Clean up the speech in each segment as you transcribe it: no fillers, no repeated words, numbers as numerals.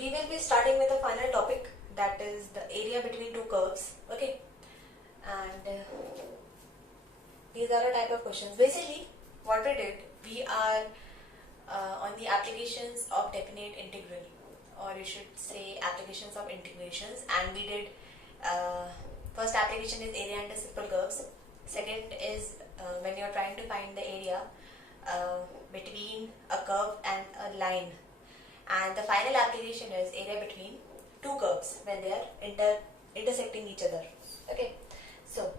we will be starting with the final topic, that is the area between two curves. Okay, and these are a type of questions. Basically, what we did, we are on the applications of definite integral, or you should say applications of integrations, and we did first application is area under simple curves. Second is when you are trying to find the area between a curve and a line, and the final application is area between two curves when they are intersecting each other. Okay, so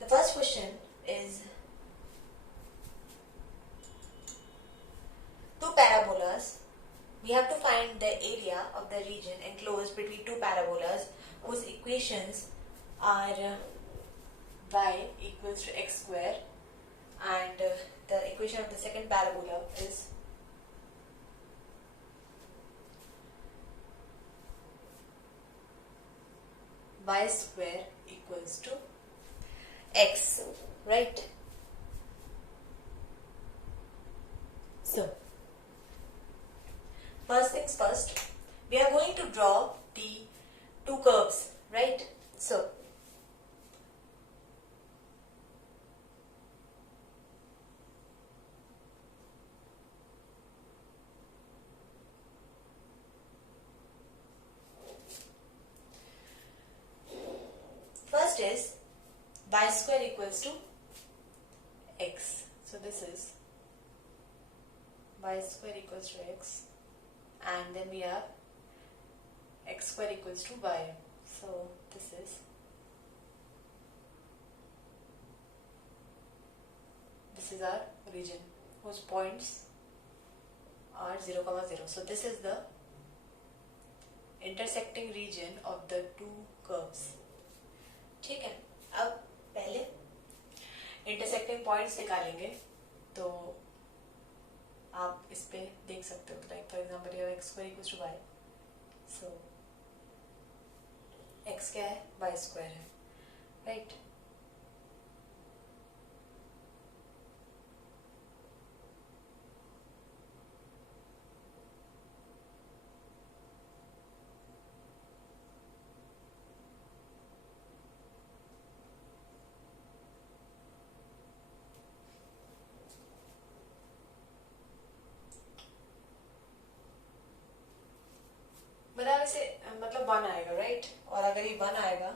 the first question is two parabolas. We have to find the area of the region enclosed between two parabolas whose equations are y equals to x square, and the equation of the second parabola is y square equals to x, right? So, first things first, we are going to draw the two curves, right? So, first is y square equals to x. So, this is y square equals to x, and then we have x square equals to y. So, this is our region whose points are 0, 0. So, this is the intersecting region of the two curves. ठीक है, अब पहले intersecting points निकालेंगे, तो आप इस पे देख सकते हो, लाइक फॉर एग्जांपल ये x square equals to y, so x क्या है, y स्क्वायर है, राइट? मतलब 1 आएगा, राइट? और अगर ये 1 आएगा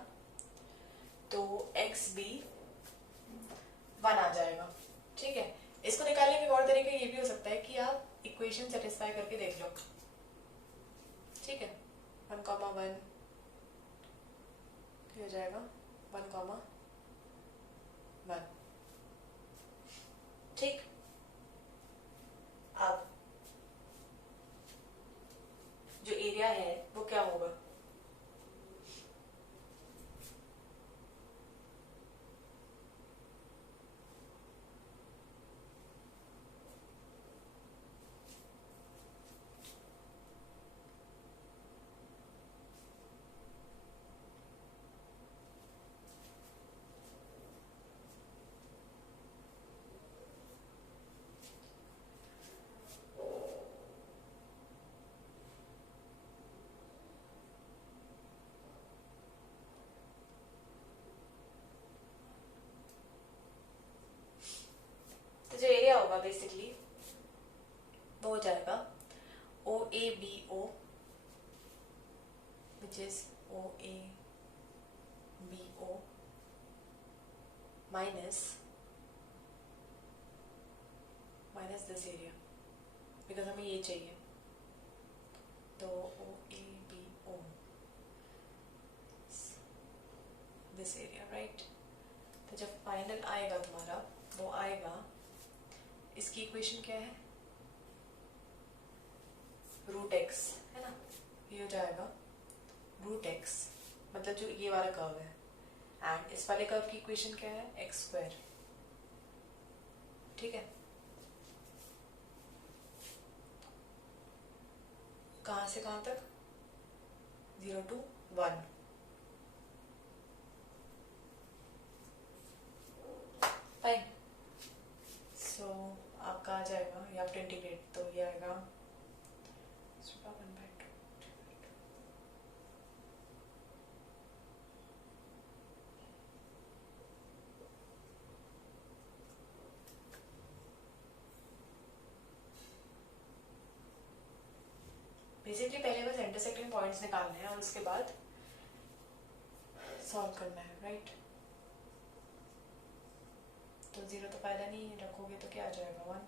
तो x भी 1 आ जाएगा, ठीक है? इसको निकालने के और तरीके ये भी हो सकता है कि आप इक्वेशन सेटिस्फाई करके देख लो, ठीक है? 1, 1 हो जाएगा 1, 1, ठीक? अब जो एरिया है वो क्या होगा? जो एरिया होगा बेसिकली वो हो जाएगा OABO, which is OABO minus this area, because हमें ये चाहिए, तो OABO दिस एरिया, राइट? तो जब फाइनल आएगा तुम्हारा, वो आएगा, इसकी इक्वेशन क्या है, रूट एक्स, है ना? ये हो जाएगा रूट एक्स, मतलब जो ये वाला कर्व है, एंड इस वाले कर्व की इक्वेशन क्या है, एक्स स्क्वायर, ठीक है? कहाँ से कहाँ तक, 0 to 1, फाइन। सो आपका आ जाएगा, ये आप इंटीग्रेट, तो ये आएगा 1/2. बेसिकली पहले बस इंटरसेक्टिंग पॉइंट्स निकालने हैं और उसके बाद सॉल्व करना है, राइट? तो 0 तो फायदा नहीं रखोगे तो क्या आ जाएगा 1,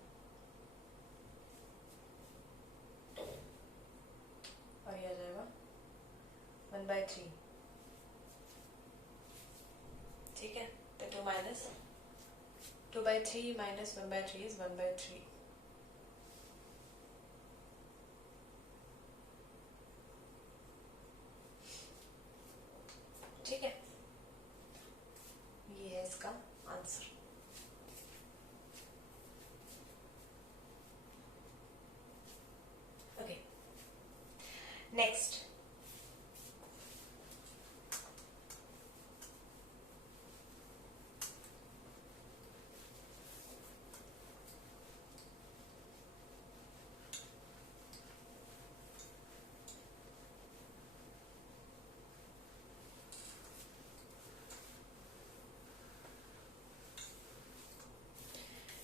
और ये आ जाएगा 1/3. ठीक है, तो 2 minus 2/3 minus 1/3 is 1/3. ठीक है, ये है इसका answer. Okay, next.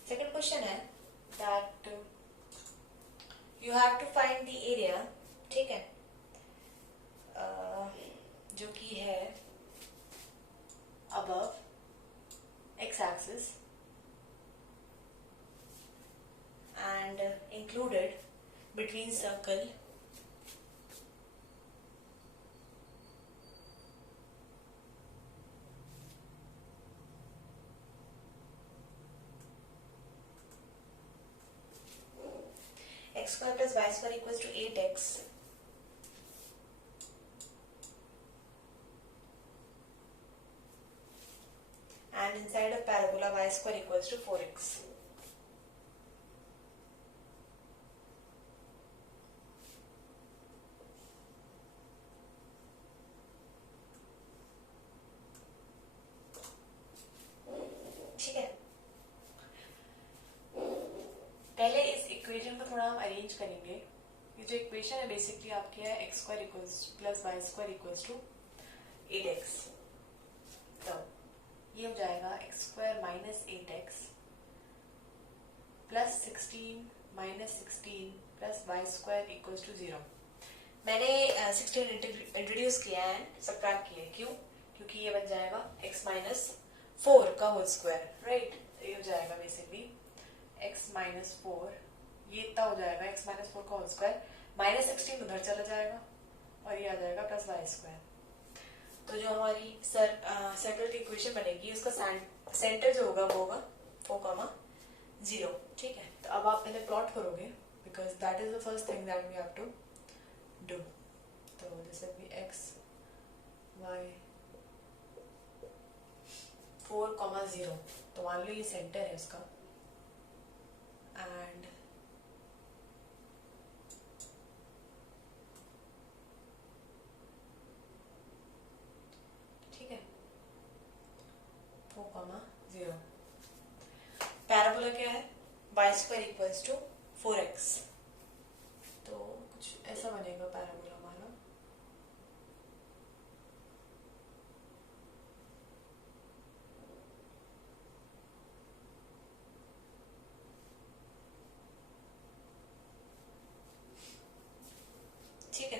Second question है that you have to find the area. ठीक है, जो कि है above x axis and included between circle x square plus y square equals to 8x and inside of parabola y square equals to 4x. ठीक है, पहले इस equation को थोड़ा हम अरेंज करेंगे. ये जो इक्वेशन है बेसिकली आपकी है x square equals plus y square equals to 8x. तो ये हो जाएगा x square minus 8x plus 16 minus 16 plus y square equals to 0. मैंने 16 इंट्रोड्यूस किया है, सबट्रैक्ट किया. क्यों? क्योंकि ये बन जाएगा x minus 4 का होल स्क्वायर, राइट? ये हो जाएगा बेसिकली x minus 4, ये इतना हो जाएगा x minus 4 का होल स्क्वायर, minus 16 उधर चला जाएगा और ये आ जाएगा प्लस y स्क्वायर. तो जो हमारी सर्कल की इक्वेशन बनेगी उसका सेंटर जो होगा वो होगा 4,0. ठीक है, तो अब आप पहले प्लॉट करोगे because that is the first thing that we have to do. तो this will be x y 4,0. तो मान लो ये सेंटर है उसका एंड ठीक है 4,0. पैराबोला क्या है? y square equals to 4x. तो कुछ ऐसा बनेगा पैराबोला हमारा. ठीक है,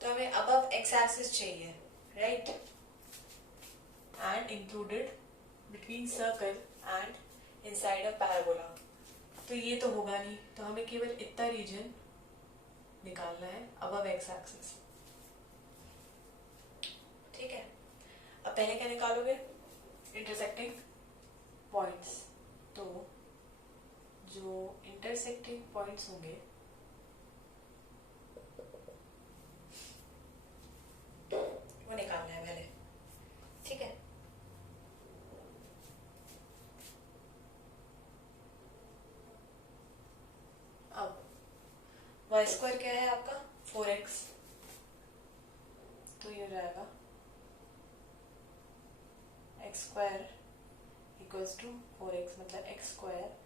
तो हमें अबव x एक्सिस चाहिए, right? And included between circle and inside a parabola. तो ये तो होगा नहीं, तो हमें केवल इतना रीजन निकालना है अबव x एक्सिस. ठीक है, अब पहले क्या निकालोगे? Intersecting points. तो जो इंटरसेक्टिंग पॉइंट्स होंगे वो निकालना है पहले. ठीक है, अब y स्क्वायर क्या है आपका? 4x. तो ये हो जाएगा x square equals to 4x, मतलब x square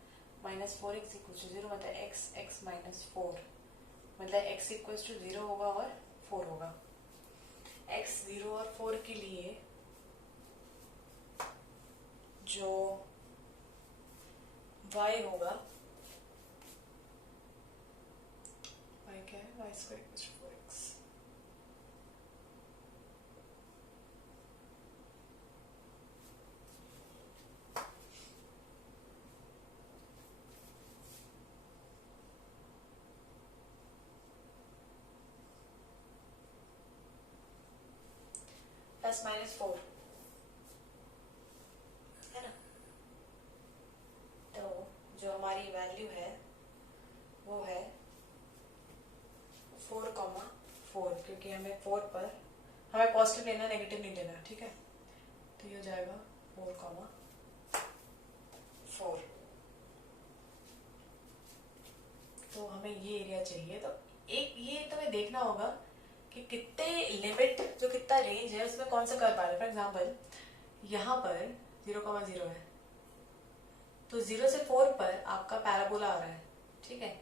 minus 4x equals to 0, मतलब x माइनस 4 मतलब x इक्वल्स टू 0 होगा और 4 होगा। x 0 और 4 के लिए जो y होगा, y क्या है, y square equals to 4x। Plus minus 4 है ना। तो जो हमारी वैल्यू है वो है 4,4, क्योंकि हमें 4 पर हमें पॉजिटिव लेना, नेगेटिव नहीं लेना, ठीक है। तो ये हो जाएगा 4,4। तो हमें ये एरिया चाहिए। तो एक ये तुम्हें देखना होगा कि कितने लिमिट, जो कितना रेंज है उसमें कौन सा कर्व आ रहा है। फॉर एग्जाम्पल यहाँ पर 0,0 है, तो 0 से 4 पर आपका पैराबोला आ रहा है, ठीक है।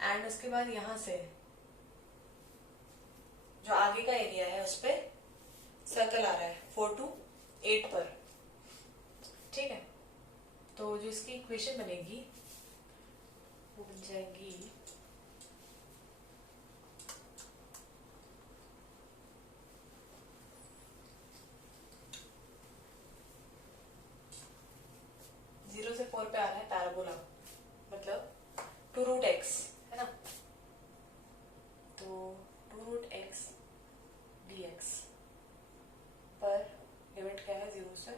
एंड उसके बाद यहाँ से जो आगे का एरिया है उस पर सर्कल आ रहा है 4 to 8 पर, ठीक है। तो जो इसकी इक्वेशन बनेगी वो बन जाएगी जीरो से 4 पे आ रहा है पैराबोला, मतलब 2√x है ना। तो 2√x dx पर लिमिट क्या है, 0 से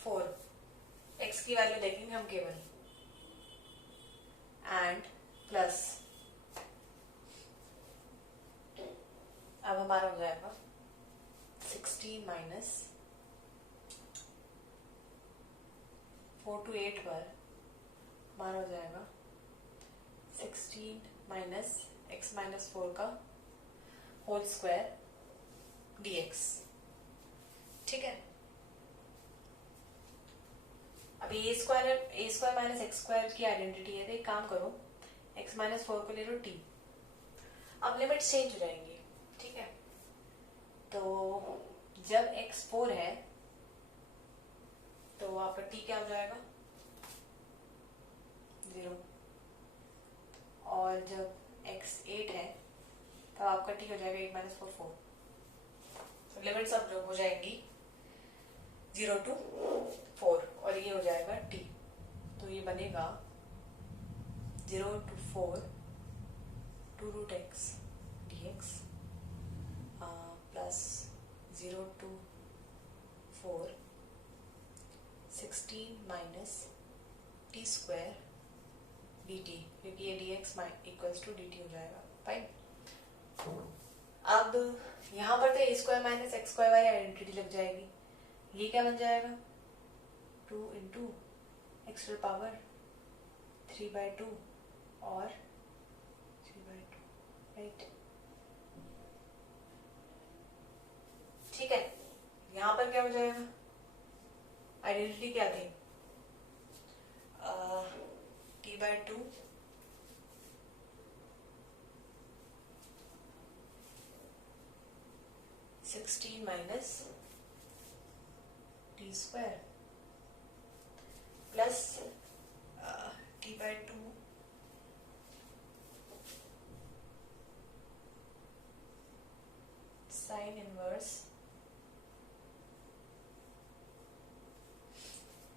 4। x की वैल्यू देखेंगे हम केवल, एंड प्लस, अब हमारा हो जाएगा 16 माइनस 4 to 8 पर हमारा हो जाएगा 16 माइनस x माइनस 4 का होल स्क्वायर dx, ठीक है। अभी a square minus x square की आइडेंटिटी है, तो एक काम करो, x माइनस 4 को ले लो t। अब लिमिट्स चेंज हो जाएंगी, ठीक है। तो जब x 4 है तो आपका t क्या हो जाएगा, 0। और जब x 8 है तो आपका t हो जाएगा 8 माइनस 4 4। तो लिमिट्स अब जो हो जाएंगी 0 to 4, और ये हो जाएगा t। तो ये बनेगा 0 to 4 2√x dx plus 0 to 4 16 minus t square dt, क्योंकि ये dx इक्वल्स टू dt हो जाएगा, फाइन। अब यहाँ पर तो a square minus x square वाली आइडेंटिटी लग जाएगी। ये क्या बन जाएगा, 2 इंटू एक्स टू पावर 3/2 और 3/2, राइट, ठीक है। यहाँ पर क्या हो जाएगा, आइडेंटिटी क्या थी, t/2 16 minus t square plus t/2 sine inverse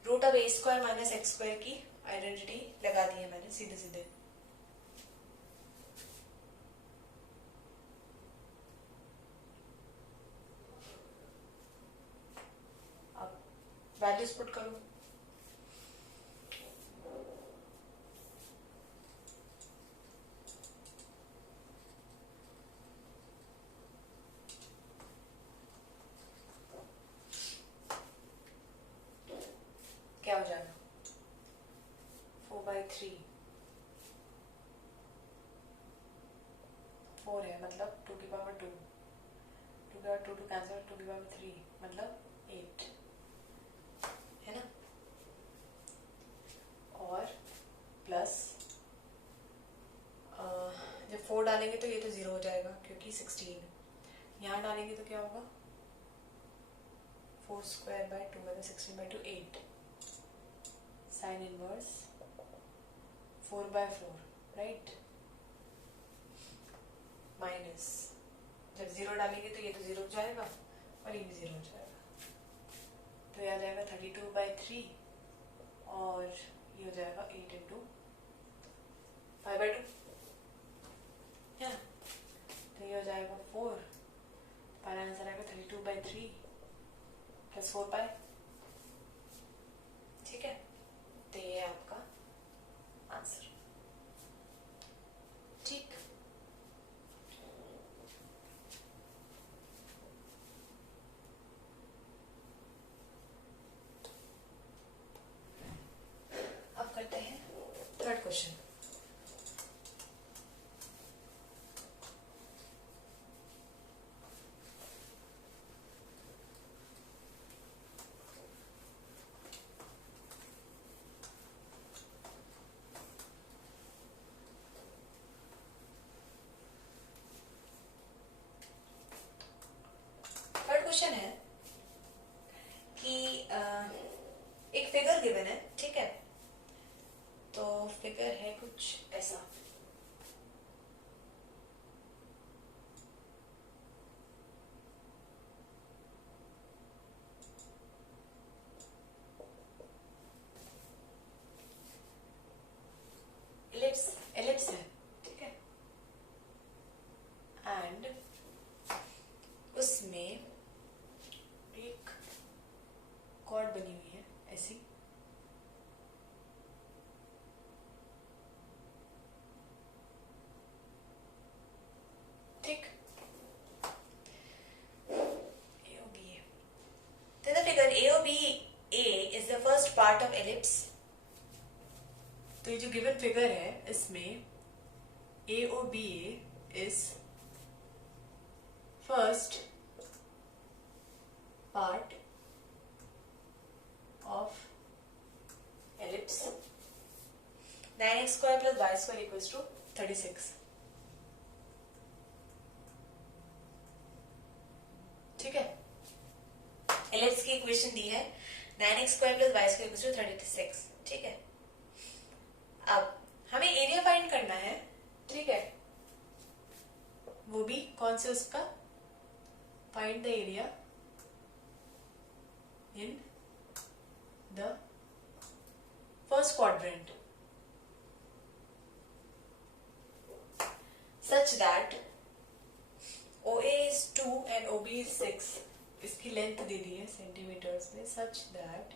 root of a square minus x square की आइडेंटिटी लगा दी है मैंने सीधे सीधे। अब वैल्यूज पुट करो, क्या हो जाएगा, 4/3, 4 है मतलब 2 to कैंसिल, 2 मतलब 8 है ना। और प्लस जब 4 डालेंगे तो ये तो 0 हो जाएगा क्योंकि 16। यहाँ डालेंगे तो क्या होगा, 4 स्क्वायर बाय 2 मतलब 16/2 8 साइन इनवर्स 4/4 राइट, माइनस जब 0 डालेंगे तो ये तो 0 हो जाएगा और ये भी 0 हो जाएगा, तो ये आ जाएगा 32/3 और ये हो जाएगा 8 इंटू 5/2 है, तो ये हो जाएगा 4, फाइनल आंसर आएगा 32/3 प्लस 4 पाई। ठीक है, तो ये है आपका आंसर। ठीक, अब करते हैं थर्ड क्वेश्चन। क्वेश्चन है कि एक फिगर गिवन है, ठीक है, तो फिगर है कुछ ऐसा, एलिप्स है, ठीक है, एंड उसमें एक कॉर्ड बनी हुई है ऐसी, ठीक, AOBA. Then the figure AOBA is the first part of ellipse. तो ये जो गिवन फिगर है इसमें AOBA is first part of ellipse. 9x square plus y square equals to 36. ठीक है, एलिप्स की इक्वेशन दी है 9x square plus y square equals to 36। ठीक है, अब हमें एरिया फाइंड करना है, ठीक है, वो भी कौन से उसका, find the area in the first quadrant such that OA is 2 and OB is 6, इसकी लेंथ दे दी है सेंटीमीटर्स में, such that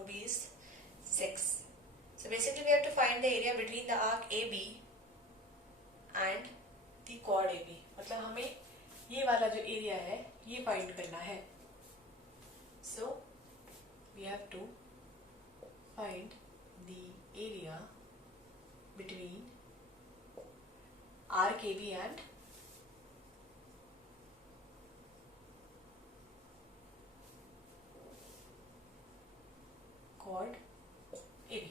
OB is 6. So basically we have to find the area between the arc AB and the chord AB, मतलब हमें ये वाला जो area है ये फाइंड करना है। So we have to find the area between arc AB and chord AB.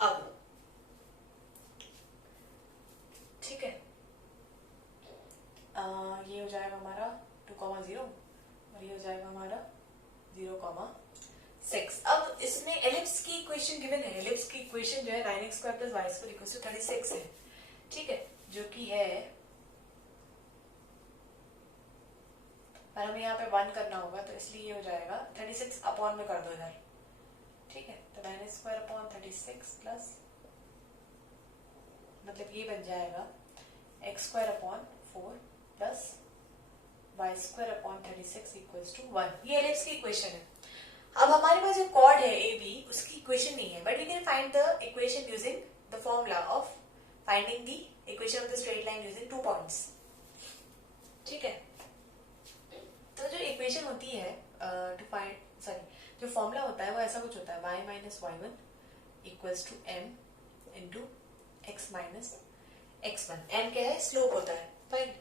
अब ठीक है, ये हो जाएगा हमारा 2,0 और ये हो जाएगा हमारा 0,6। अब इसमें एलिप्स की इक्वेशन गिवन है, एलिप्स की इक्वेशन जो है 9x square plus y square equals to 36 है, ठीक है, जो कि है, पर हमें यहाँ पे 1 करना होगा तो इसलिए ये हो जाएगा 36 अपॉन में कर दो इधर, ठीक है, तो 9x स्क्वायर अपॉन 36 प्लस मतलब ये बन जाएगा x square upon 4 plus y square upon 36 equals to 1। ये एलिप्स की इक्वेशन है। अब हमारे पास जो कॉर्ड है AB उसकी इक्वेशन नहीं है, but we can find the equation using the formula of finding the equation of the straight line using 2 points. ठीक है, तो जो इक्वेशन होती है टू फाइंड, सॉरी जो फॉर्मूला होता है वो ऐसा कुछ होता है, y minus y1 equals to m into x minus x1। m क्या है, स्लोप होता है, फाइन।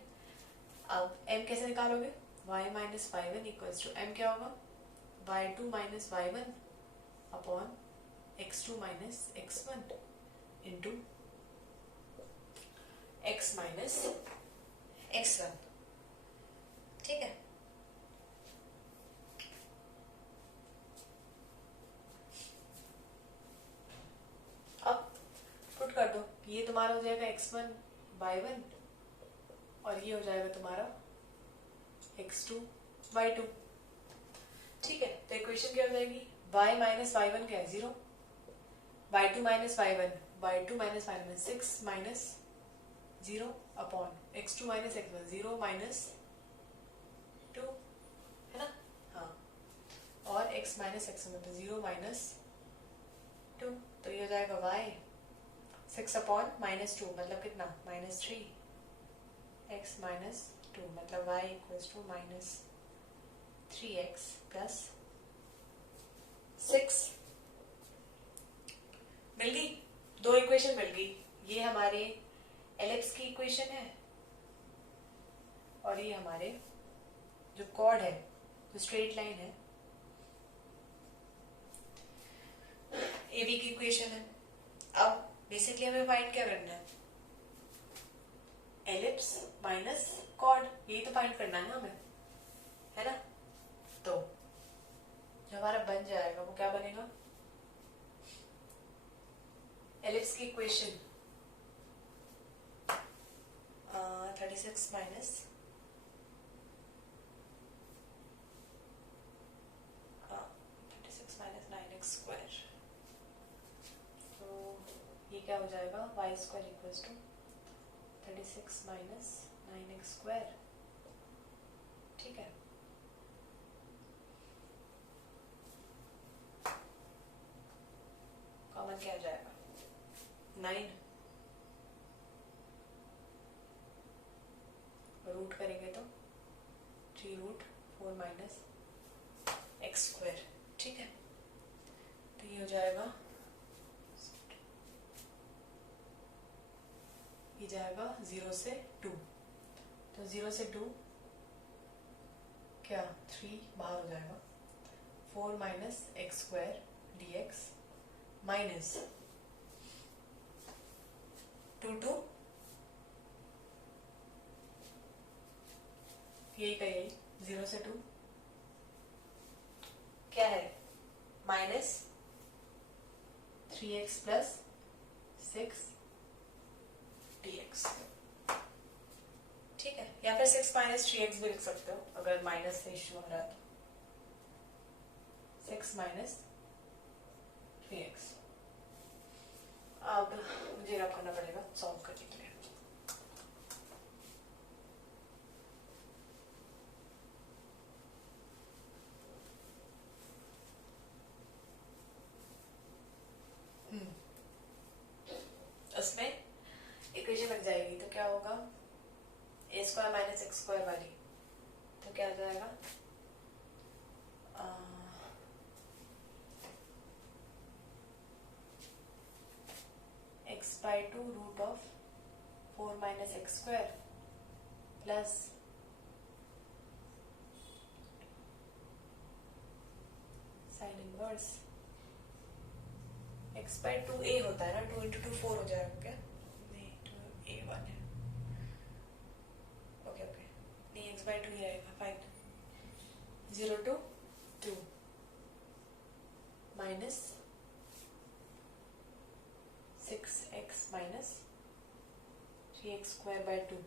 अब m कैसे निकालोगे, y minus y1 equals to m क्या होगा, y2 minus y1 upon x2 minus x1 into x minus x1. ठीक है. अब पुट कर दो. ये तुम्हारा हो जाएगा x1 y1 और ये हो जाएगा तुम्हारा x2 y2. ठीक है. तो इक्वेशन क्या हो जाएगी? y माइनस y1 क्या है? 0. y2 minus y1 6 minus 0 upon x2 minus x1 0 minus 2 है ना. हाँ. और x माइनस x1 मतलब 0 माइनस 2. तो ये हो जाएगा y 6 अपॉन माइनस 2 मतलब कितना? माइनस 3. x माइनस 2 मतलब y equals to minus 3x plus 6. मिल गई. 2 इक्वेशन मिल गई. ये हमारे एलिप्स की इक्वेशन है और ये हमारे जो कॉर्ड है, जो स्ट्रेट लाइन है, एबी की इक्वेशन है. अब बेसिकली हमें फाइंड क्या करना है? Ellipse minus chord. यही तो फाइंड करना है ना हमें, है ना. तो जो हमारा बन जाएगा वो क्या बनेगा? एलिप्स की इक्वेशन 36 माइनस 9x स्क्वायर. तो ये क्या हो जाएगा? Y square equals to 36 minus 9x square. ठीक है. कॉमन क्या हो जाएगा? 9. रूट करेंगे तो 3 रूट 4 माइनस एक्स स्क्वायर. ठीक है. तो ये हो जाएगा, ये जाएगा 0 से 2. तो 0 से 2 क्या? 3 बाहर हो जाएगा. 4 minus x square D x minus 2 यही का यही 0 से 2 क्या है? Minus 3x plus 6 dx. ठीक है. या फिर 6 माइनस 3x भी लिख सकते हो अगर माइनस से इश्यू आ रहा है तो. 6 माइनस 3x. अब मुझे रब करना पड़ेगा सॉल्व करने के लिए. उसमें इक्वेशन लग जाएगी तो क्या होगा? A square minus x square वाली. तो क्या आ जाएगा? x by 2 root of 4 minus x square plus sine inverse x by 2a होता है ना. 2 इंटू 2 4 हो जाएगा क्या? नहीं, 2a1 है. Okay okay. नहीं, x by 2 ही रहेगा. Fine. 0 to 2 minus 6x minus 3x square by 2.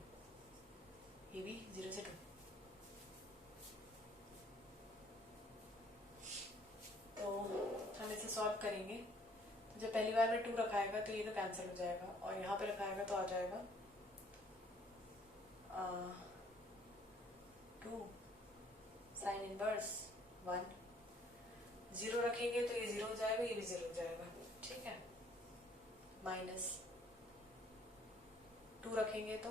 ये भी 0 से 2. तो हम इसे सॉल्व करेंगे. तो जब पहली बार में 2 रखाएगा तो ये तो कैंसिल हो जाएगा और यहाँ पे रखाएगा तो आ जाएगा 2 साइन इनवर्स 1. 0 रखेंगे तो ये 0 हो जाएगा, ये भी 0 हो जाएगा. ठीक है. माइनस 2 रखेंगे तो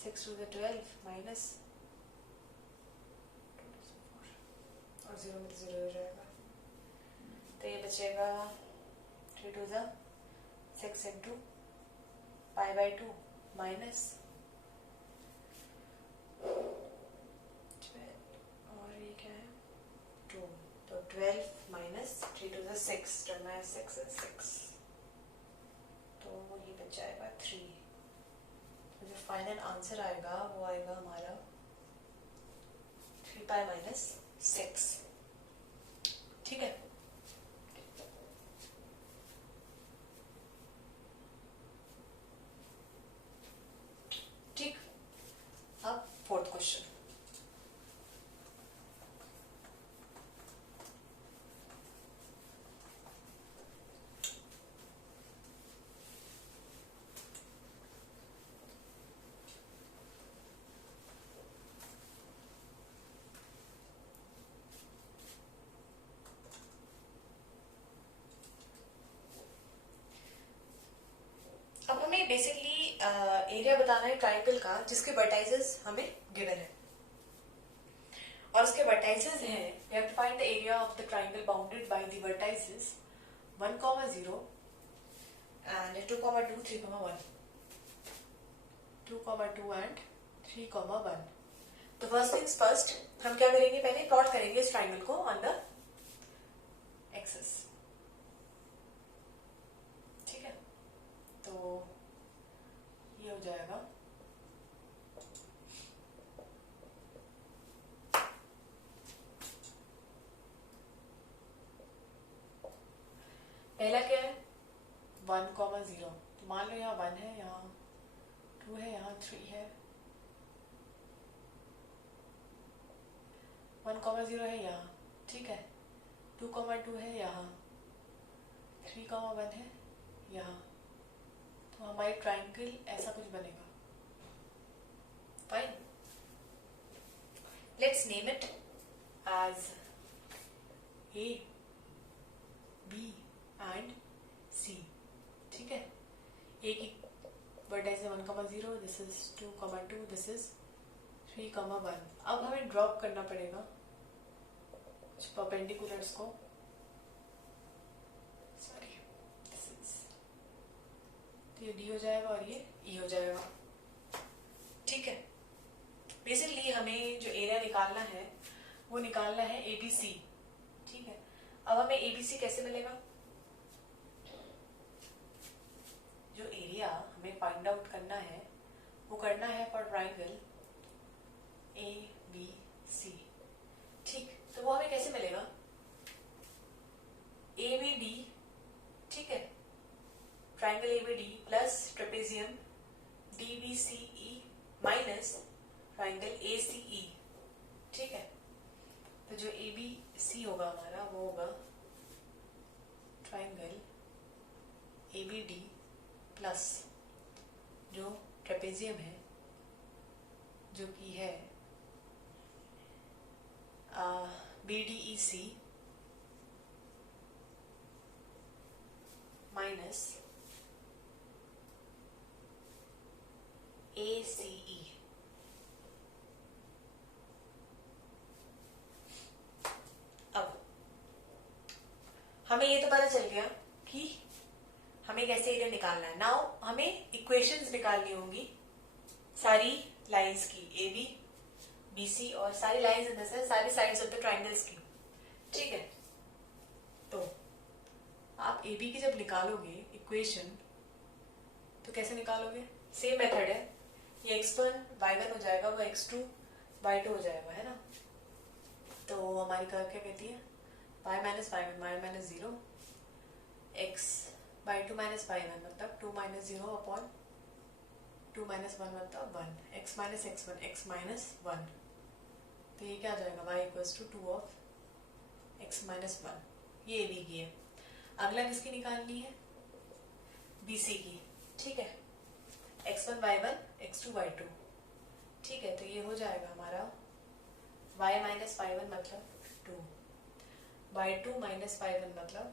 6 to the 12 minus 2 to the 4 और 0 में 0 हो जाएगा. तो ये बचेगा 3 to the 6 into pi by 2 minus 12 और ये क्या है? 2 is 6, term है 6 is 6, तो ये बच जाएगा 3। तो जो फाइनल आंसर आएगा वो आएगा हमारा 3 पाई माइनस 6। ठीक है, ठीक। अब फोर्थ क्वेश्चन। अब हमें बेसिकली एरिया बताना है ट्राइंगल का जिसके वर्टाइसेस हमें गिवन है, और उसके वर्टाइसेस हैं, we have to find the area of the triangle bounded by the vertices 1, 0 and 2, 2, 3, 1, 2, 2 and 3, 1। तो फर्स्ट थिंग्स फर्स्ट, हम क्या करेंगे, पहले प्लॉट करेंगे इस ट्राइंगल को ऑन द एक्सिस। ठीक है, तो ये हो जाएगा पहला क्या है 1, 0, तो मान लो यहाँ 1 है, यहाँ 2 है, यहाँ 3 है, 1, 0 है यहाँ, ठीक है, 2, 2 है यहाँ, 3, 1 है यहाँ, तो हमारी ट्राइंगल ऐसा कुछ बनेगा। Fine, let's name it as A, B and C. ठीक है, ए की वर्टेक्स है 1, 0, दिस इज 2, 2, दिस इज 3, 1। अब हमें ड्रॉप करना पड़ेगा कुछ परपेंडिकुलर्स को, सॉरी, दिस इज, तो ये डी हो जाएगा और ये ई हो जाएगा। ठीक है, बेसिकली हमें जो एरिया निकालना है वो निकालना है एबीसी। ठीक है, अब हमें एबीसी कैसे मिलेगा, जो एरिया हमें फाइंड आउट करना है वो करना है for triangle A B C. ठीक, तो वो हमें कैसे मिलेगा, ए बी डी, ठीक है, triangle A B D plus trapezium D B C E minus triangle A C E. ठीक है, तो जो ए बी सी होगा हमारा वो होगा triangle A B D plus जो ट्रेपेजियम है जो कि है B D E C minus A C E. अब हमें ये तो पता चल गया कि हमें कैसे एरिया निकालना है। नाउ हमें इक्वेशंस निकालनी होंगी सारी लाइंस की, ए बी बी सी, और सारी लाइंस इन द सेंस सारी साइड्स ऑफ द ट्राइंगल्स की। ठीक है, तो आप ए बी की जब निकालोगे इक्वेशन तो कैसे निकालोगे, सेम मेथड है, ये x1 y1 हो जाएगा, वो x2 y2 हो जाएगा, है ना। तो हमारी कर्व क्या कहती है, y minus y1 y minus 0, x y2 minus y1 मतलब 2 माइनस 0 अपॉन 2 माइनस 1 मतलब 1, x minus x1 x minus 1, तो ये क्या आ जाएगा y equals to 2 of x minus 1। ये बी की है। अगला किसकी निकालनी है, बी सी की। ठीक है, x1 y1 x2 y2। ठीक है, तो ये हो जाएगा हमारा y माइनस y1 मतलब 2, y2 माइनस y1 मतलब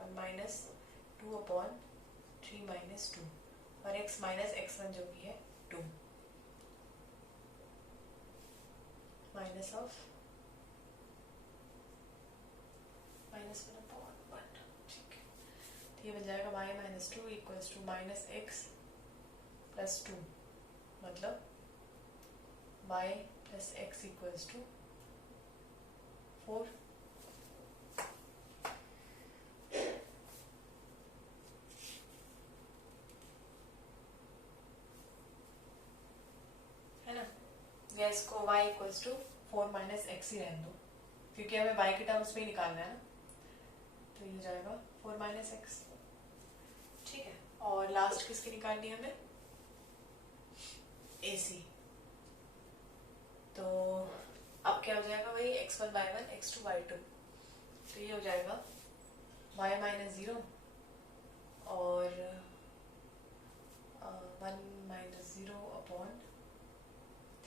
1 माइनस 2 अपॉन 3 माइनस 2, और x माइनस x1 जो भी है 2 माइनस ऑफ माइनस 1 अपॉन 1। ठीक है, तो ये बन जाएगा y minus 2 equals to minus x plus 2, मतलब y plus x equals to 4। या इसको y equals to 4 minus x ही रहने दो, क्योंकि हमें y के टर्म्स में ही निकालना है ना, तो ये हो जाएगा 4 माइनस एक्स। ठीक है, और लास्ट किसकी निकालनी है हमें, AC। तो अब क्या हो जाएगा वही x1 y1 x2 y2, तो ये हो जाएगा y माइनस 0 और 1 माइनस 0 अपॉन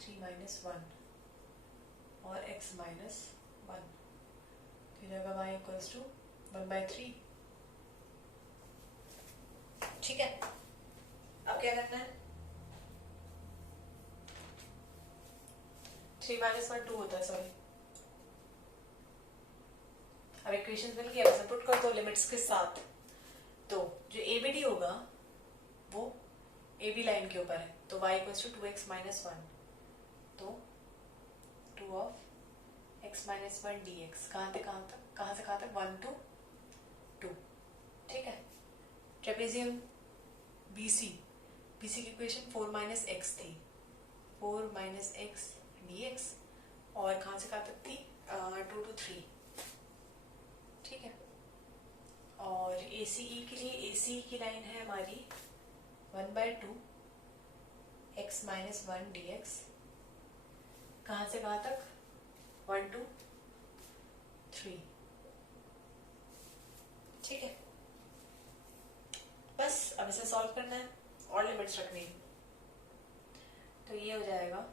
3 माइनस 1 और x माइनस 1, तो ये जाएगा y इक्वल्स टू 1/3। ठीक है, अब क्या करना है, 3 माइनस 1 2 होता है, सॉरी। अब इक्वेशन मिल गया, बस पुट कर दो लिमिट्स के साथ। तो जो ABD होगा वो AB लाइन के ऊपर है, तो y equals to 2x minus 1, तो 2 ऑफ x माइनस 1 dx। कहाँ से कहाँ तक 1 to 2। ठीक है, ट्रेपेजियम BC की इक्वेशन 4 माइनस एक्स थी, 4 माइनस एक्स dx, और कहाँ से कहाँ तक थी 2 to 3। ठीक है, और ACE के लिए ACE की लाइन है हमारी 1/2 x माइनस 1 dx, कहाँ से कहाँ तक 1 to 3। ठीक है, बस अब इसे सॉल्व करना है और लिमिट्स रखनी है। तो ये हो जाएगा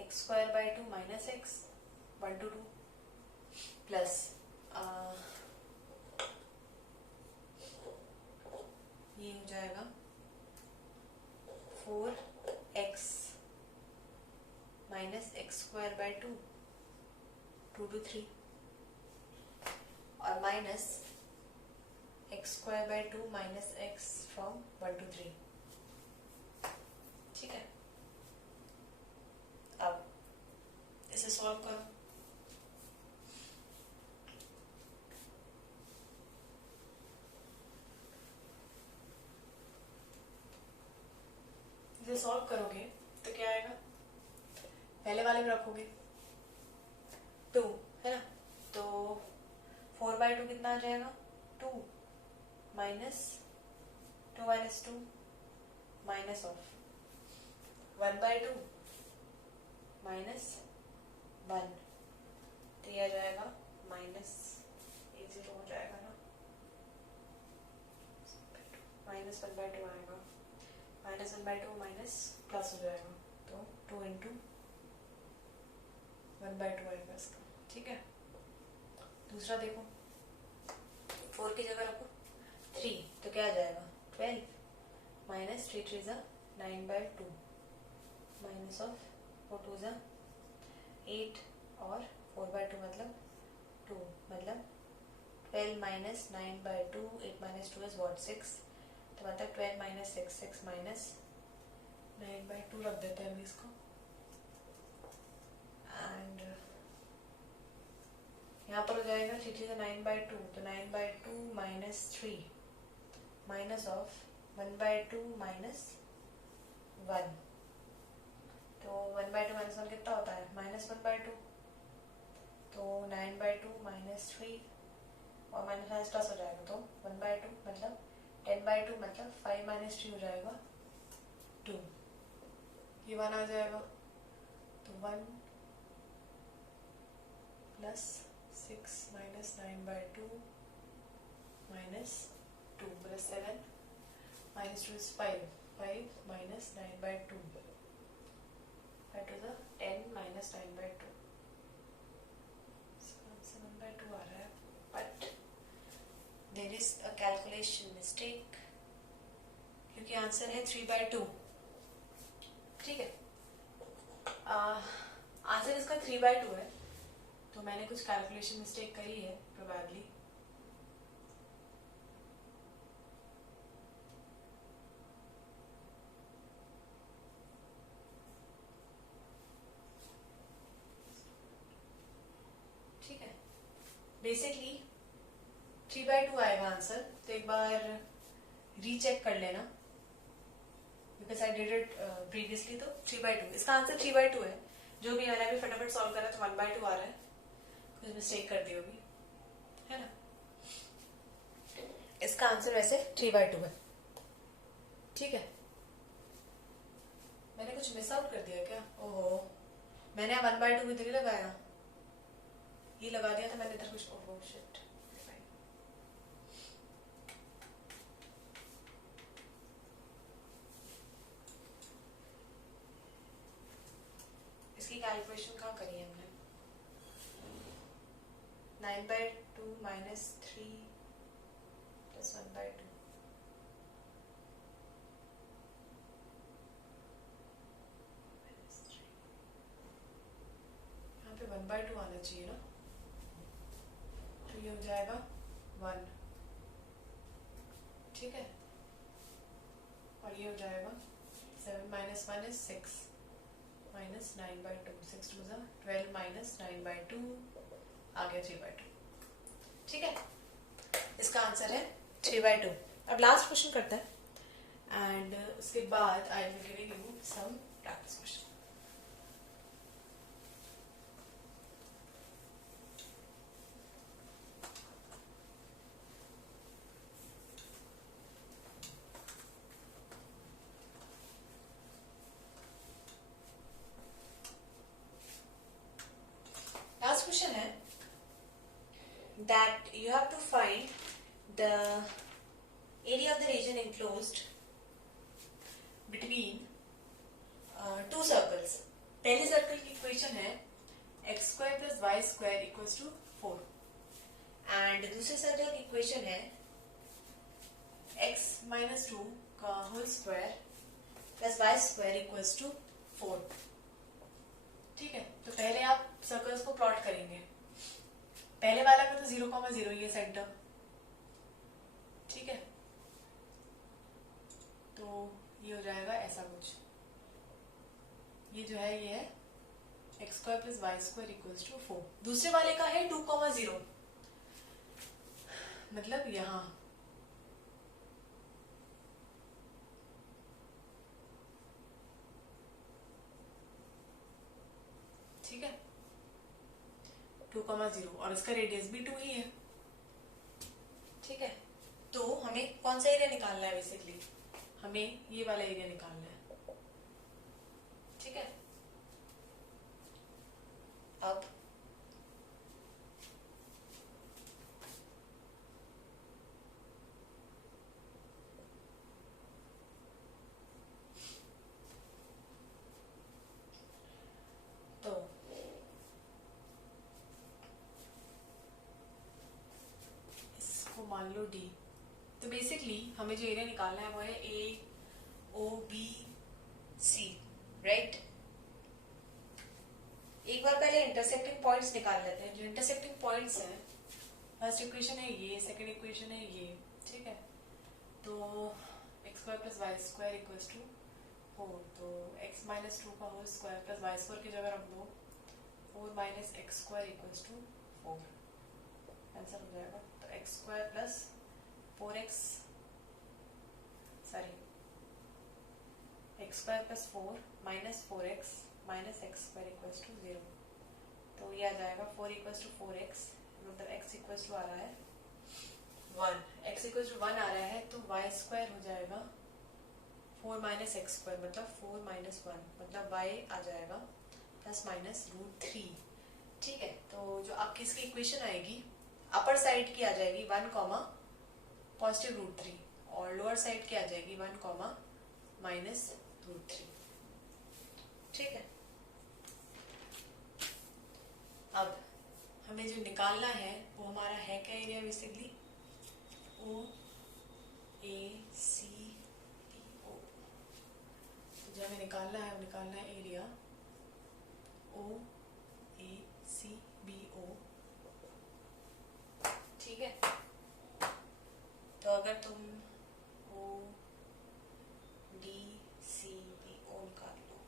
x² minus x 1 to 2 plus ये हो जाएगा 4x माइनस x² 2 to 3 और minus x² minus x from 1 to 3। ठीक है, अब इसे सॉल्व करो। इसे सॉल्व करोगे तो क्या आएगा, पहले वाले में रखोगे 2 है ना, तो 4/2 कितना आ जाएगा 2 minus 2 minus 2 minus of 1/2 minus 1, तो यह आ जाएगा माइनस, ये 0 हो जाएगा ना, माइनस 1/2 आएगा, माइनस 1/2 माइनस प्लस हो जाएगा, तो 2 इंटू 1/2 आएगा इसका। ठीक है, दूसरा देखो, 4 की जगह रखो 3, तो क्या आ जाएगा 12 माइनस 3 3 ज़ा 9/2 माइनस ऑफ 4 2 ज़ा 8 और 4/2 मतलब 2, मतलब 12 माइनस 9/2, 8 माइनस 2 इज व्हाट 6, तो मतलब 12 माइनस 6 माइनस 9/2 रख देते हैं अभी इसको, एंड यहाँ पर हो जाएगा 3 3 9/2, तो 9/2 माइनस 3 माइनस ऑफ 1/2 माइनस 1, तो 1/2 माइनस 1 कितना होता है माइनस 1/2, तो 9/2 माइनस 3 और माइनस माइनस प्लस हो जाएगा, तो 1/2 मतलब 10/2 मतलब 5 माइनस 3 हो जाएगा 2, ये 1 आ जाएगा, तो 1 plus 6 minus 9/2 minus 2 plus 7 minus 2 is 5 minus 9/2, that is a 10 minus 9/2, इसका आंसर 1/2 आ रहा है, but there is a calculation mistake, क्योंकि आंसर है 3/2। ठीक है, आंसर इसका 3/2 है, तो मैंने कुछ कैलकुलेशन मिस्टेक करी है प्रोबेबली। ठीक है, बेसिकली 3/2 आएगा आंसर, तो एक बार रीचेक कर लेना, because I did it previously, तो 3/2 इसका आंसर 3/2 है। जो भी मैंने अभी फटाफट सॉल्व करा तो 1/2 आ रहा है, कुछ मिस्टेक कर दी होगी, है ना। इसका आंसर वैसे 3/2 है, ठीक है। मैंने कुछ मिस आउट कर दिया क्या? ओहो, मैंने 1/2 इधर ही लगाया, ये लगा दिया था मैंने इधर कुछ। ओहो शिट। इसकी कैलकुलेशन कहाँ करी है हमने? 9/2 -3 + 1/2 यहाँ पे 1/2 आना चाहिए ना, तो ये हो जाएगा 1, ठीक है। और ये हो जाएगा 7 - 1 = 6 - 9/2, 6 2 = 12 - 9/2 आ गया 3/2, ठीक है। इसका आंसर है 3/2। अब लास्ट क्वेश्चन करते हैं एंड उसके बाद I will giving you some practice question. Last question है that you have to find the area of the region enclosed between two circles। पहले सर्कल की इक्वेशन है x² + y² = 4 एंड दूसरे circle की इक्वेशन है x - 2 का whole square + y² = 4, ठीक है। तो पहले आप सर्कल्स को प्लॉट करेंगे। पहले वाला का तो 0,0 ये सेंटर, ठीक है। तो ये हो जाएगा ऐसा कुछ, ये जो है ये है x² + y² = 4। दूसरे वाले का है 2,0, मतलब यहां, ठीक है, 2,0 और इसका रेडियस भी 2 ही है, ठीक है। तो हमें कौन सा एरिया निकालना है? बेसिकली हमें ये वाला एरिया निकालना है, ठीक है। अब तो इसको मान लो D। तो बेसिकली हमें जो एरिया निकालना है वो है AOBC, राइट। एक बार पहले इंटरसेक्टिंग पॉइंट्स निकाल लेते हैं। जो इंटरसेक्टिंग पॉइंट्स हैं, फर्स्ट इक्वेशन है ये, सेकंड इक्वेशन है ये, ठीक है। तो x² + y² = 4, तो x - 2 का होल स्क्वायर + y² की जगह रख दो 4 - x² = 4, आंसर हो जाएगा। तो x² + 4x, sorry x² + 4 - 4x - x² = 0। तो ये आ जाएगा 4 = 4x, मतलब x = आ रहा है 1, x = 1 आ रहा है, तो y² हो जाएगा 4 - x², मतलब 4 - 1, मतलब y आ जाएगा ±√3, ठीक है। तो जो आपकी इसकी इक्वेशन आएगी, अपर साइड की आ जाएगी 1, +√3 और लोअर साइड की आ जाएगी 1, -√3, ठीक है। अब हमें जो निकालना है वो हमारा है क्या एरिया? Basically OACBO। तो जो हमें निकालना है वो निकालना है एरिया OACBO, ठीक है। तो अगर तुम ODCBO निकाल लो,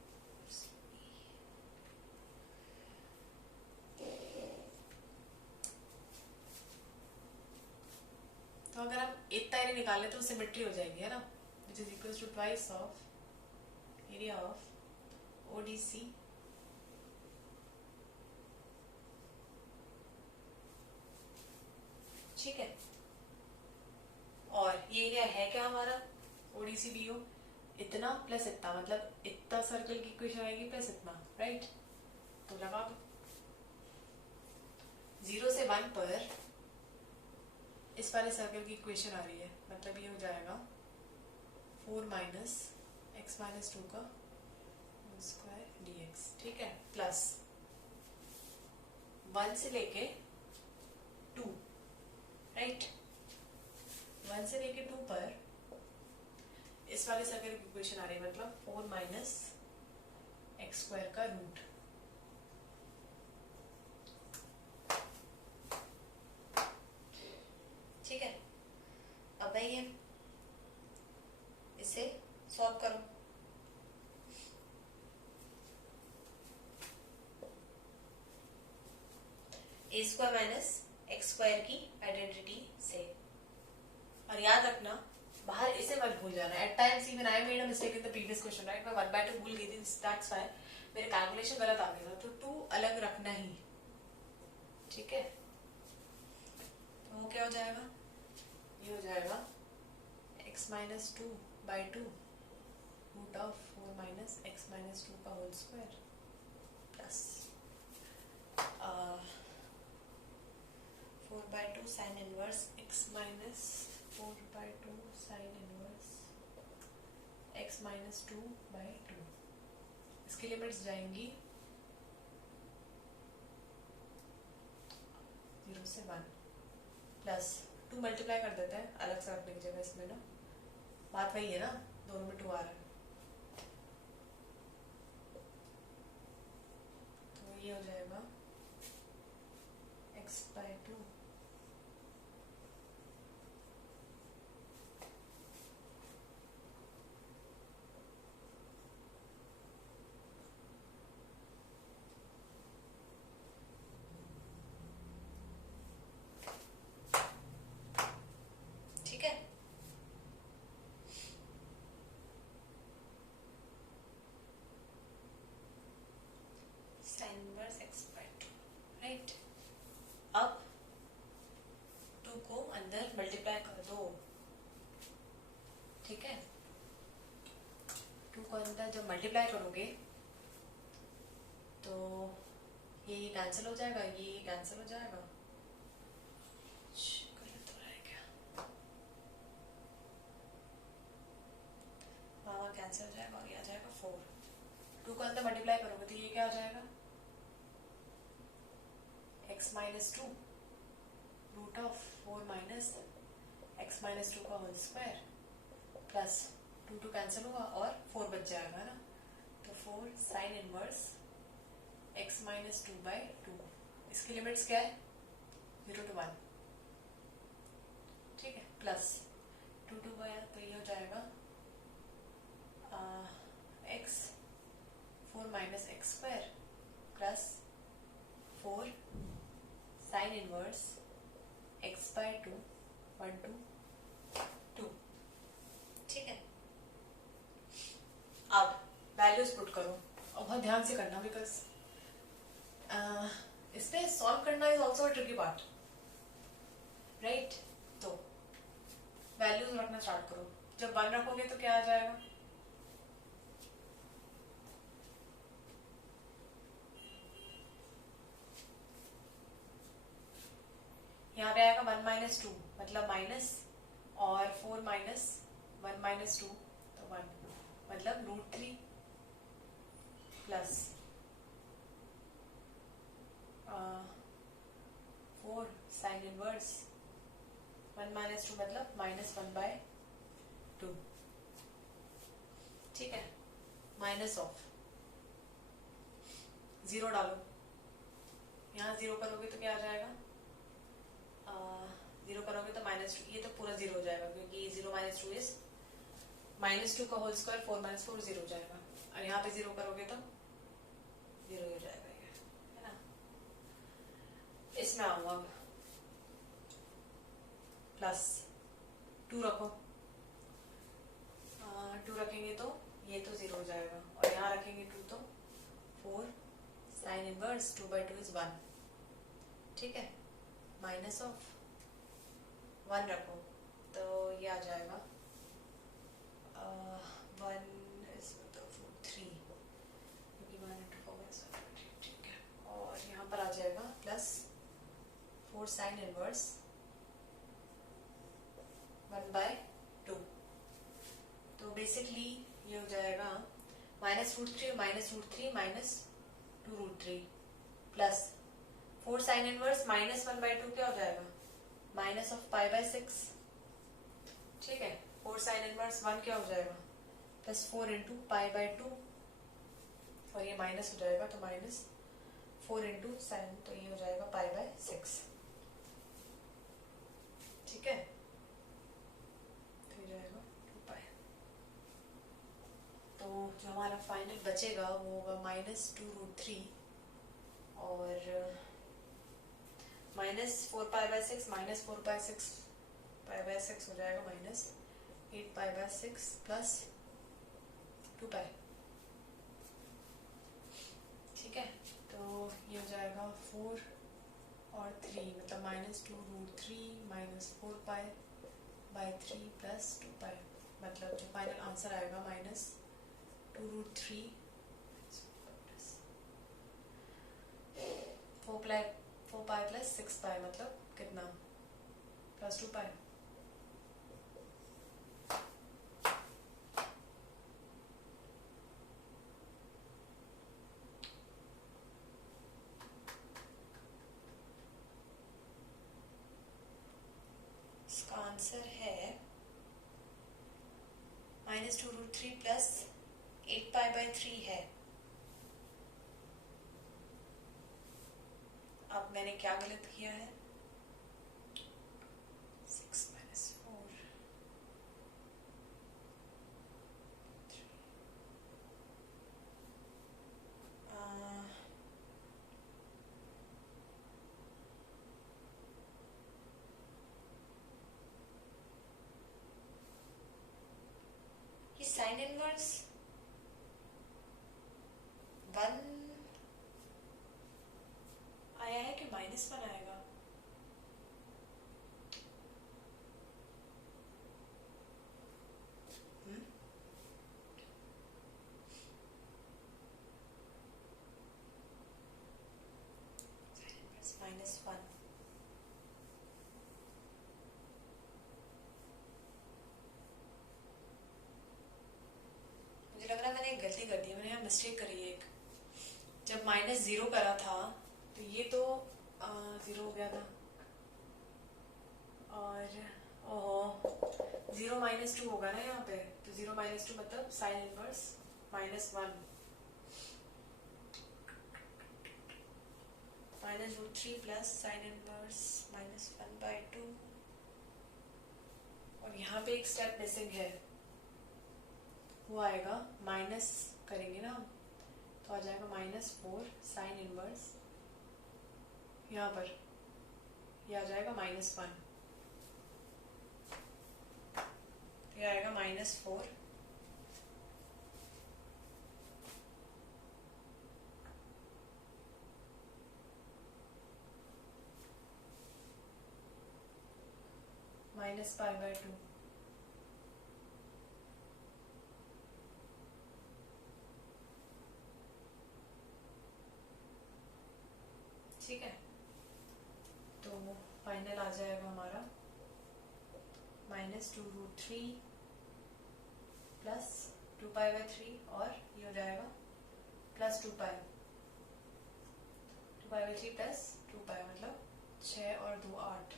तो अगर आप इतना एरिया निकाल ले तो सिमेट्री हो जाएगी, है ना, which is equal to twice of area of ODC ठीक है, और ये एरिया है क्या हमारा ओडीसी बीओ, इतना प्लस इतना, मतलब इतना सर्कल की इक्वेशन आएगी प्लस इतना, राइट। तो लगा दो 0 से 1 पर इस वाले सर्कल की इक्वेशन आ रही है, मतलब ये हो जाएगा 4 माइनस एक्स माइनस 2 का स्क्वायर dx, ठीक है, प्लस 1 से लेके 2, राइट। 1 से लेके 2 पर इस वाले सर्कल की इक्वेशन आ रही है, मतलब 4 माइनस एक्स स्क्वायर का रूट, ठीक है। अब भाई ये इसे सॉल्व करो, a square minus x square की आइडेंटिटी से, और याद रखना बाहर इसे मत भूल जाना। At times even I made a mistake in the previous question, right, मैं 1/2 भूल गई थी, दैट्स व्हाई मेरे कैलकुलेशन गलत आ गया था, तो 2 अलग रखना ही, ठीक है। तो वो क्या हो जाएगा, ये हो जाएगा x minus 2/2 root of 4 minus x minus 2 का whole square plus 4/2 sine inverse x minus 4/2 sine inverse x minus 2/2, इसकी लिमिट्स जाएंगी 0 से 1 प्लस 2 मल्टीप्लाई कर देते हैं अलग से रखने की जगह, इसमें ना बात वही है ना, दोनों में 2 आ रहा है, तो ये हो जाएगा x/2 ठीक है। Sine inverse x/2, right. अब 2 को अंदर मल्टीप्लाई कर दो, ठीक है। 2 को अंदर जब मल्टीप्लाई करोगे तो ये कैंसिल हो जाएगा, ये कैंसिल हो जाएगा, गलत हो रहा है क्या, हाँ कैंसिल हो जाएगा, और ये आ जाएगा 4। 2 को अंदर मल्टीप्लाई करोगे तो ये क्या आ जाएगा x minus 2 root of 4 minus x minus 2 का होल स्क्वायर प्लस 2 कैंसिल होगा और 4 बच जाएगा ना, तो 4 साइन इनवर्स x माइनस 2/2, इसकी लिमिट्स क्या है 0 to 1, ठीक है, प्लस 2 गया तो ये हो जाएगा x 4 minus x square plus 4 sine inverse x/2 1 to 2, ठीक है। अब वैल्यूज पुट करो, और बहुत ध्यान से करना, बिकॉज इसमें सॉल्व करना is also a tricky part, right. तो वैल्यूज रखना स्टार्ट करो, जब 1 रखोगे तो क्या आ जाएगा, यहाँ पे आएगा 1 माइनस 2, मतलब माइनस, और 4 माइनस 1 माइनस 2 तो 1, मतलब √3 प्लस 4 साइन इनवर्स 1 माइनस 2 मतलब -1/2, ठीक है, माइनस ऑफ 0 डालो, यहाँ 0 करोगे तो क्या आ जाएगा, 0 करोगे तो -2, ये तो पूरा 0 हो जाएगा, क्योंकि 0 माइनस 2 इज -2 का होल स्क्वायर, 4 माइनस 4 0 हो जाएगा, और यहाँ पे 0 करोगे तो 0 हो जाएगा, ये है ना। इसमें आऊंगा प्लस 2 रखो, 2 रखेंगे तो ये तो 0 हो जाएगा, और यहाँ रखेंगे 2 तो 4 साइन इनवर्स 2/2 इज 1, ठीक है, माइनस ऑफ 1 रखो तो ये आ जाएगा 1 इज 3, क्योंकि 1 into 4 is 1, ठीक है, और यहाँ पर आ जाएगा प्लस 4 साइन इनवर्स 1/2, तो बेसिकली ये हो जाएगा -√3 -√3 -2√3 प्लस 4 साइन इनवर्स -1/2 क्या हो जाएगा, माइनस ऑफ π/6, ठीक है, 4 साइन इनवर्स 1 क्या हो जाएगा, प्लस 4 इंटू π/2, और ये माइनस हो जाएगा तो -4 इंटू साइन, तो ये हो जाएगा π/6, ठीक है, तो ये जाएगा 2π, तो जो हमारा फाइनल बचेगा वो होगा -2√3 और -4π/6 -4π/6 हो जाएगा -8π/6 प्लस 2π, ठीक है, तो ये हो जाएगा 4 और 3 मतलब -2√3 -4π/3 प्लस 2π, मतलब जो फाइनल आंसर आएगा -2√3 4π प्लस 6π, मतलब कितना, प्लस 2π, इसका आंसर है -2√3 प्लस 8π/3 है। अब मैंने क्या गलत किया है, 6 - 4 ये साइन इनवर्स 1 आया है कि -1 आएगा, -1, मुझे लग रहा है मैंने एक गलती कर दी, मैंने यहाँ मिस्टेक करी है एक, जब -0 करा था तो ये तो 0 हो गया था, और ओहो 0 -2 होगा ना यहाँ पे, तो 0 -2 मतलब sine inverse -1 -√3 plus sine inverse -1/2, और यहाँ पे एक स्टेप मिसिंग है, वो आएगा माइनस करेंगे ना हम, तो आ जाएगा -4 साइन इनवर्स, यहाँ पर ये आ जाएगा -1, ये आएगा -4 -π/2, ठीक है, तो फाइनल आ जाएगा हमारा -2√3 प्लस 2π/3, और ये हो जाएगा प्लस 2π, 2π/3 प्लस 2π मतलब 6 और 2 8,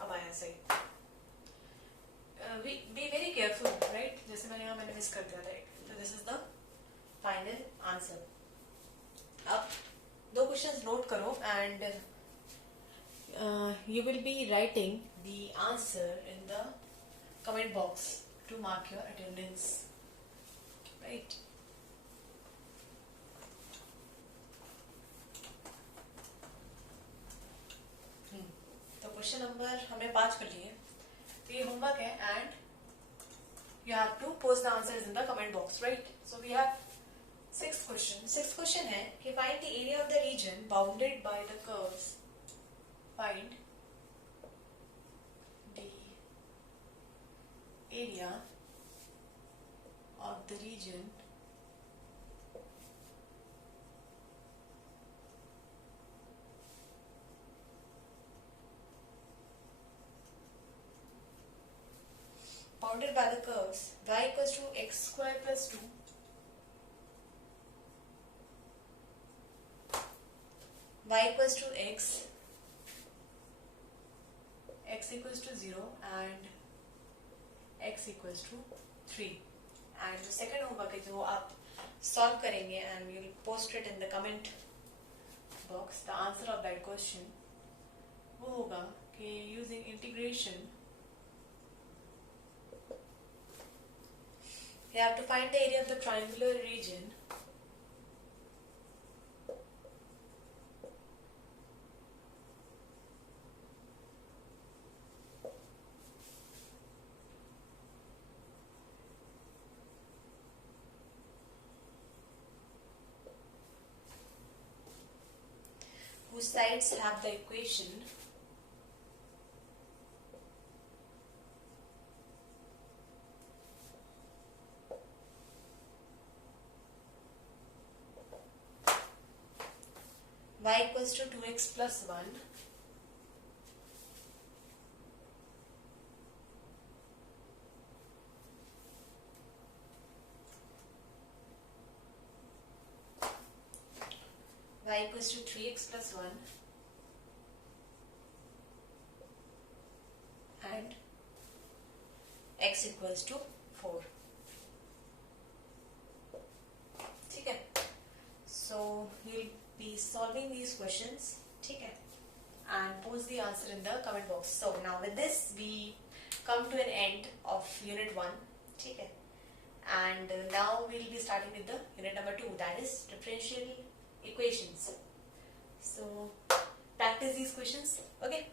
अब आया सही, बी वेरी केयरफुल, राइट, जैसे मैंने मिस कर दिया, राइट, तो this is the final answer. अब 2 क्वेश्चंस नोट करो and you will be writing the answer in the comment box to mark your attendance, right? तो क्वेश्चन नंबर हमने 5 कर लिए, तो ये होमवर्क है, and you have to post the answers in the comment box, right? So we have sixth question. Sixth question है कि find the area of the region bounded by the curves. Find the area of the region bounded by the curves y equals to x square plus 2, y equals to x equals to 0 and x equals to 3. And the second होगा कि जो आप solve करेंगे and you'll post it in the comment box, the answer of that question वो होगा कि using integration you have to find the area of the triangular region whose sides have the equation y equals to 2x plus 1 y equals to 3x plus 1 and x equals to 4. ठीक है, so we'll be solving these questions, ठीक है, and post the answer in the comment box. So now with this we come to an end of unit 1, ठीक है, and now we'll be starting with the unit number 2, that is differential equations. So practice these questions, okay.